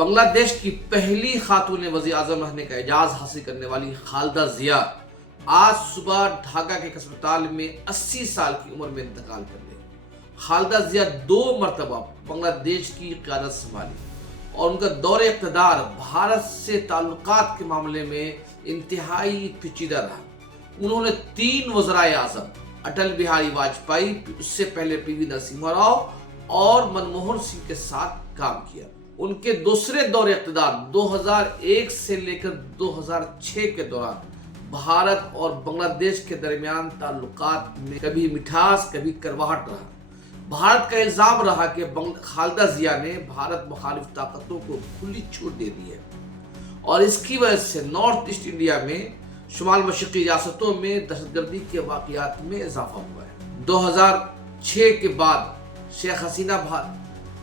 بنگلہ دیش کی پہلی خاتون وزیر اعظم رہنے کا اعزاز حاصل کرنے والی خالدہ ضیاء آج صبح ڈھاکہ کے ایک اسپتال میں 80 سال کی عمر میں انتقال کر گئی۔ خالدہ ضیاء 2 مرتبہ بنگلہ دیش کی قیادت سنبھالی اور ان کا دور اقتدار بھارت سے تعلقات کے معاملے میں انتہائی پیچیدہ رہا۔ انہوں نے 3 وزرائے اعظم اٹل بہاری واجپئی، اس سے پہلے پی وی نرسمہا راؤ اور منموہن سنگھ کے ساتھ کام کیا۔ ان کے دوسرے دور اقتدار 2001 سے لے کر 2006 کے دوران بھارت اور بنگلہ دیش کے درمیان تعلقات میں کبھی مٹھاس کبھی کرواہٹ رہا۔ بھارت کا الزام رہا کہ خالدہ ضیاء نے بھارت مخالف طاقتوں کو کھلی چھوٹ دے دی ہے اور اس کی وجہ سے نارتھ ایسٹ انڈیا میں شمال مشرقی ریاستوں میں دہشت گردی کے واقعات میں اضافہ ہوا ہے۔ 2006 کے بعد شیخ حسینہ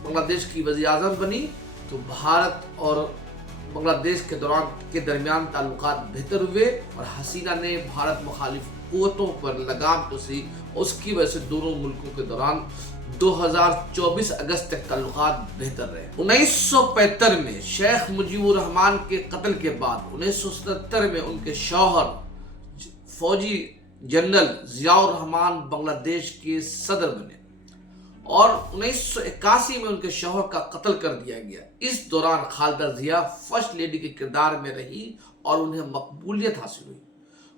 بنگلہ دیش کی وزیر اعظم بنی تو بھارت اور بنگلہ دیش کے درمیان تعلقات بہتر ہوئے اور حسینہ نے بھارت مخالف قوتوں پر لگام کسی، اس کی وجہ سے دونوں ملکوں کے دوران 2024 اگست تک تعلقات بہتر رہے۔ 1975 میں شیخ مجیب الرحمان کے قتل کے بعد 1977 میں ان کے شوہر فوجی جنرل ضیاء الرحمان بنگلہ دیش کے صدر بنے اور 1981 میں ان کے شوہر کا قتل کر دیا گیا۔ اس دوران خالدہ ضیاء فرسٹ لیڈی کے کردار میں رہی اور انہیں مقبولیت حاصل ہوئی۔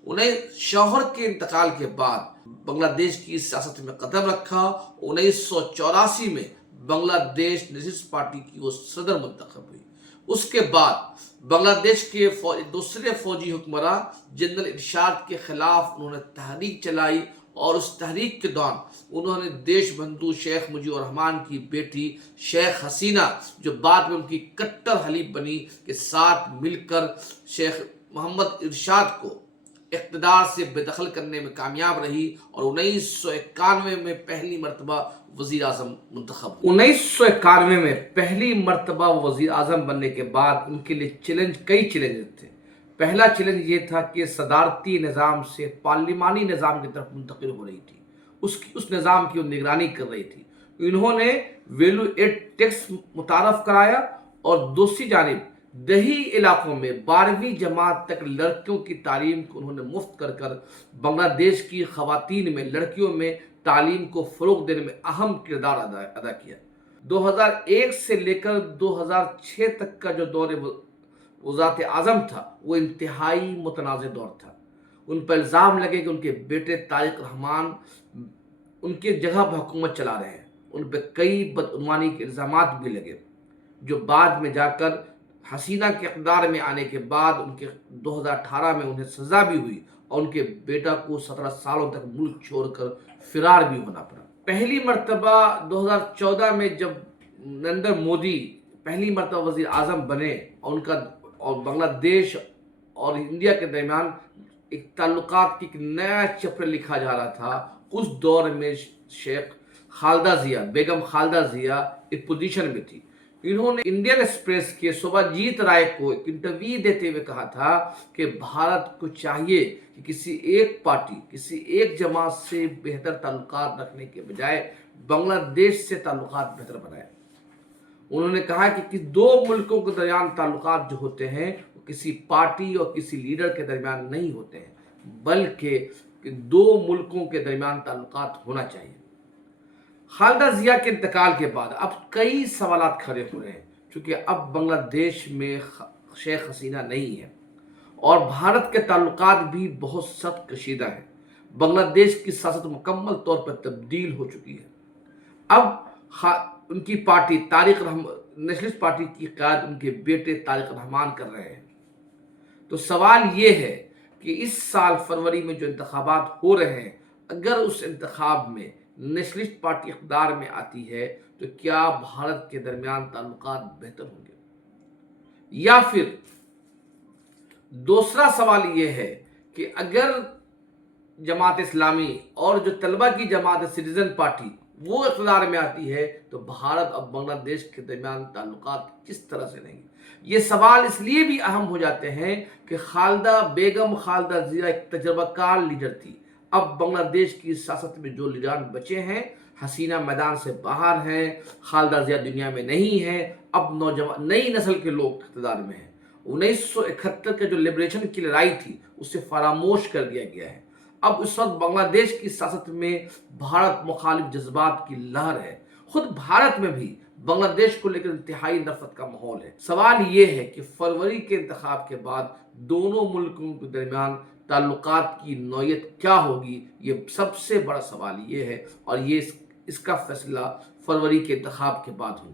انہیں شوہر کے انتقال کے بعد بنگلہ دیش کی سیاست میں قدم رکھا۔ 1984 میں بنگلہ دیش نیشنلسٹ پارٹی کی وہ صدر منتخب ہوئی۔ اس کے بعد بنگلہ دیش کے دوسرے فوجی حکمراں جنرل ارشاد کے خلاف انہوں نے تحریک چلائی اور اس تحریک کے دوران انہوں نے دیش بندھو شیخ مجیب الرحمان کی بیٹی شیخ حسینہ، جو بعد میں ان کی کٹر حلیف بنی، کے ساتھ مل کر شیخ محمد ارشاد کو اقتدار سے بے دخل کرنے میں کامیاب رہی اور 1991 میں پہلی مرتبہ وزیر اعظم منتخب ہوئی۔ 1991 میں پہلی مرتبہ وزیر اعظم بننے کے بعد ان کے لیے کئی چیلنج تھے۔ پہلا چیلنج یہ تھا کہ صدارتی نظام سے پارلیمانی نظام کی طرف منتقل ہو رہی تھی، اس نظام کی وہ نگرانی کر رہی تھی۔ انہوں نے ویلیو ایڈ ٹیکس متعارف کرایا اور دوسری جانب دیہی علاقوں میں 12ویں جماعت تک لڑکیوں کی تعلیم کو انہوں نے مفت کر بنگلہ دیش کی خواتین میں لڑکیوں میں تعلیم کو فروغ دینے میں اہم کردار ادا کیا۔ 2001 سے لے کر 2006 تک کا جو دور وزارت اعظم تھا وہ انتہائی متنازع دور تھا۔ ان پر الزام لگے کہ ان کے بیٹے طارق رحمان ان کی جگہ پر حکومت چلا رہے ہیں۔ ان پہ کئی بدعنوانی کے الزامات بھی لگے جو بعد میں جا کر حسینہ کے اقتدار میں آنے کے بعد ان کے 2018 میں انہیں سزا بھی ہوئی اور ان کے بیٹا کو 17 سالوں تک ملک چھوڑ کر فرار بھی ہونا پڑا۔ پہلی مرتبہ 2014 میں جب نریندر مودی پہلی مرتبہ وزیر اعظم بنے اور بنگلہ دیش اور انڈیا کے درمیان ایک تعلقات کی ایک نیا چیپٹر لکھا جا رہا تھا، اس دور میں بیگم خالدہ ضیاء ایک پوزیشن میں تھی۔ انہوں نے انڈین ایکسپریس کے شوبھاجیت رائے کو ایک انٹرویو دیتے ہوئے کہا تھا کہ بھارت کو چاہیے کہ کسی ایک پارٹی، کسی ایک جماعت سے بہتر تعلقات رکھنے کے بجائے بنگلہ دیش سے تعلقات بہتر بنائے۔ انہوں نے کہا کہ 2 ملکوں کے درمیان تعلقات جو ہوتے ہیں وہ کسی پارٹی اور کسی لیڈر کے درمیان نہیں ہوتے ہیں، بلکہ 2 ملکوں کے درمیان تعلقات ہونا چاہیے۔ خالدہ ضیاء کے انتقال کے بعد اب کئی سوالات کھڑے ہو رہے ہیں، چونکہ اب بنگلہ دیش میں شیخ حسینہ نہیں ہے اور بھارت کے تعلقات بھی بہت سخت کشیدہ ہیں۔ بنگلہ دیش کی سیاست مکمل طور پر تبدیل ہو چکی ہے۔ اب ان کی پارٹی نیشنلسٹ پارٹی کی قیادت ان کے بیٹے طارق رحمان کر رہے ہیں۔ تو سوال یہ ہے کہ اس سال فروری میں جو انتخابات ہو رہے ہیں، اگر اس انتخاب میں نیشنلسٹ پارٹی اقتدار میں آتی ہے تو کیا بھارت کے درمیان تعلقات بہتر ہوں گے؟ یا پھر دوسرا سوال یہ ہے کہ اگر جماعت اسلامی اور جو طلبہ کی جماعت سٹیزن پارٹی وہ اقتدار میں آتی ہے تو بھارت اور بنگلہ دیش کے درمیان تعلقات کس طرح سے رہیں گے؟ یہ سوال اس لیے بھی اہم ہو جاتے ہیں کہ بیگم خالدہ ضیاء ایک تجربہ کار لیڈر تھی۔ اب بنگلہ دیش کی سیاست میں جو لیڈران بچے ہیں، حسینہ میدان سے باہر ہیں، خالدہ ضیاء دنیا میں نہیں ہے، اب نوجوان نئی نسل کے لوگ اقتدار میں ہیں۔ 1971 کا جو لبریشن کی لڑائی تھی اسے فراموش کر دیا گیا ہے۔ اب اس وقت بنگلہ دیش کی سیاست میں بھارت مخالف جذبات کی لہر ہے۔ خود بھارت میں بھی بنگلہ دیش کو لے کر انتہائی نفرت کا ماحول ہے۔ سوال یہ ہے کہ فروری کے انتخاب کے بعد دونوں ملکوں کے درمیان تعلقات کی نوعیت کیا ہوگی، یہ سب سے بڑا سوال یہ ہے، اور اس کا فیصلہ فروری کے انتخاب کے بعد ہوگا۔